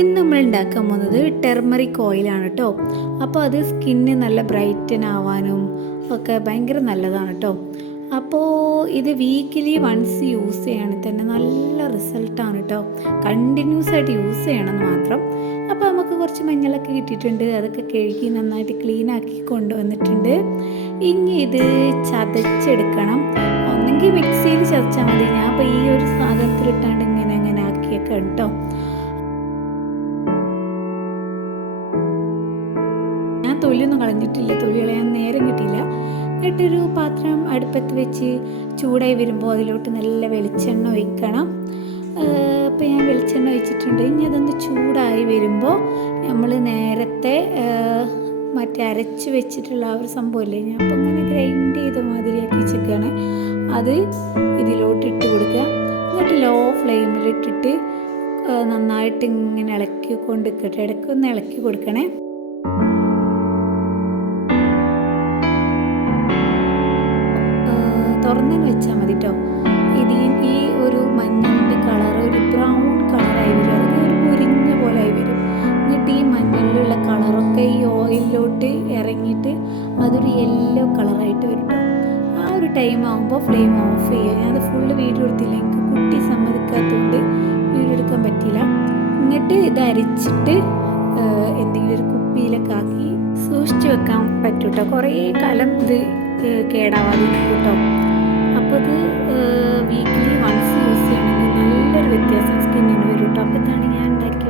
ഇന്ന് നമ്മൾ ഉണ്ടാക്കാൻ പോകുന്നത് ടെർമറിക് ഓയിലാണ് കേട്ടോ. അപ്പോൾ അത് സ്കിന്ന് നല്ല ബ്രൈറ്റൻ ആവാനും ഒക്കെ ഭയങ്കര നല്ലതാണ് കേട്ടോ. അപ്പോൾ ഇത് വീക്കിലി വൺസ് യൂസ് ചെയ്യുകയാണെങ്കിൽ തന്നെ നല്ല റിസൾട്ടാണ് കേട്ടോ. കണ്ടിന്യൂസ് ആയിട്ട് യൂസ് ചെയ്യണമെന്ന് മാത്രം. അപ്പോൾ നമുക്ക് കുറച്ച് മഞ്ഞളൊക്കെ കിട്ടിയിട്ടുണ്ട്, അതൊക്കെ കഴുകി നന്നായിട്ട് ക്ലീനാക്കി കൊണ്ടുവന്നിട്ടുണ്ട്. ഇനി ഇത് ചതച്ചെടുക്കണം. ഒന്നെങ്കിൽ മിക്സിയിൽ ചതച്ചാൽ മതി. ഞാൻ അപ്പോൾ ഈ ഒരു സാധനത്തിലിട്ടാണ്ട് ഇങ്ങനെ ആക്കിയൊക്കെ കേട്ടോ. ഞാൻ തൊലിയൊന്നും കളഞ്ഞിട്ടില്ല, തൊലി കളയാൻ നേരം കിട്ടിയില്ല. എന്നിട്ടൊരു പാത്രം അടുപ്പത്ത് വെച്ച് ചൂടായി വരുമ്പോൾ അതിലോട്ട് നല്ല വെളിച്ചെണ്ണ ഒഴിക്കണം. അപ്പോൾ ഞാൻ വെളിച്ചെണ്ണ ഒഴിച്ചിട്ടുണ്ട്. ഇനി അതൊന്ന് ചൂടായി വരുമ്പോൾ നമ്മൾ നേരത്തെ മറ്റേ അരച്ച് വെച്ചിട്ടുള്ള ആ ഒരു സംഭവമില്ലേ, ഞാൻ അപ്പോൾ ഇങ്ങനെ ഗ്രൈൻഡ് ചെയ്ത മാതിരിയാക്കി വെച്ചേക്കാണ്. അത് ഇതിലോട്ട് ഇട്ട് കൊടുക്കുക. എന്നിട്ട് ലോ ഫ്ലെയിമിലിട്ടിട്ട് നന്നായിട്ട് ഇങ്ങനെ ഇളക്കി കൊണ്ട് നിൽക്കട്ടെ. ഇടയ്ക്കൊന്ന് ഇളക്കി കൊടുക്കണേ. തുറന്നതിന് വെച്ചാൽ മതി കേട്ടോ. ഈ ഒരു മഞ്ഞളിൻ്റെ കളർ ഒരു ബ്രൗൺ കളറായി വരും, അതൊക്കെ ഒരു മുരിഞ്ഞ പോലെ ആയി വരും. എന്നിട്ട് ഈ മഞ്ഞളിലുള്ള കളറൊക്കെ ഈ ഓയിലിലോട്ട് ഇറങ്ങിയിട്ട് അതൊരു യെല്ലോ കളറായിട്ട് വരും കേട്ടോ. ആ ഒരു ടൈം ആകുമ്പോൾ ഫ്ലെയിം ഓഫ് ചെയ്യുക. ഞാനത് ഫുള്ള് വീഡിയോ എടുത്തില്ല, എനിക്ക് കുട്ടി സമ്മതിക്കാത്തതുകൊണ്ട് വീഡിയോ എടുക്കാൻ പറ്റിയില്ല. എന്നിട്ട് ഇത് അരിച്ചിട്ട് എന്തെങ്കിലും ഒരു കുപ്പിയിലൊക്കെ ആക്കി സൂക്ഷിച്ച് വെക്കാൻ പറ്റും കേട്ടോ. കുറേ കാലം ഇത് കേടാവാതിരിക്കും കേട്ടോ. അപ്പോൾ ഇത് വീക്കിലി വൺസ് യൂസ് ചെയ്യണമെങ്കിൽ നല്ലൊരു വ്യത്യാസം സ്കിന്നിന് വരും കേട്ടോ. അപ്പോൾ ഇതാണ് ഞാൻ ഉണ്ടാക്കി